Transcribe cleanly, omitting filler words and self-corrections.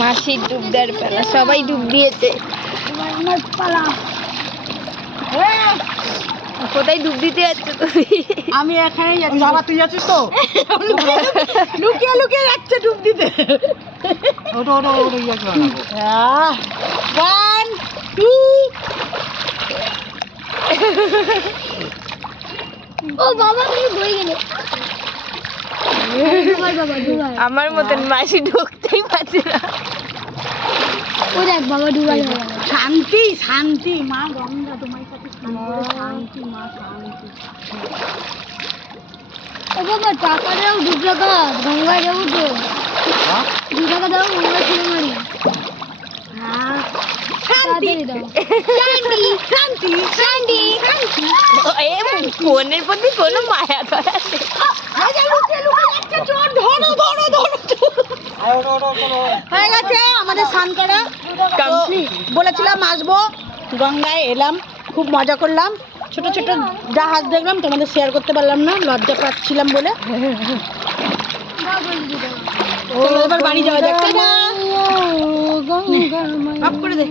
মাসির ডুব দেওয়ার পালা, সবাই ডুব দিয়েছে। আমার পালা। কোথায় ডুব দিতে যাচ্ছে তুমি? আমি এখানেই যাচ্ছি। বাবা তুই যাচ্ছিস তো? লুকিয়ে লুকিয়ে যাচ্ছে ডুব দিতে। ওটা ওটা ওটা ইয়ে করে নেবো। 1 2 ও বাবা তুমি বই গেলে। আমার মতন মাসি ঢুকতেই পারছে না। ও দেখ বাবা ডুবাই হয়ে গেল। শান্তি শান্তি মা গঙ্গা তোমার সাথে শান্তি মা শান্তি। ও বাবা টাকা দাও 2 টাকা গঙ্গায় যাবো তো। 2 টাকা দাও গঙ্গায় ছেড়ে মারি। হ্যাঁ শান্তি শান্তি শান্তি শান্তি শান্তি। এ ফোনের প্রতি কোনো মায়া ধরা নেই। হয়ে গেছে আমাদের স্নান করা কমপ্লিট। বলেছিলাম আসবো, গঙ্গায় এলাম, খুব মজা করলাম, ছোট ছোট জাহাজ দেখলাম, তোমাদের শেয়ার করতে পারলাম না, লজ্জা পাচ্ছিলাম বলে। চলো এবার বাড়ি যাওয়া যাক। টাটা। অফ করে দে।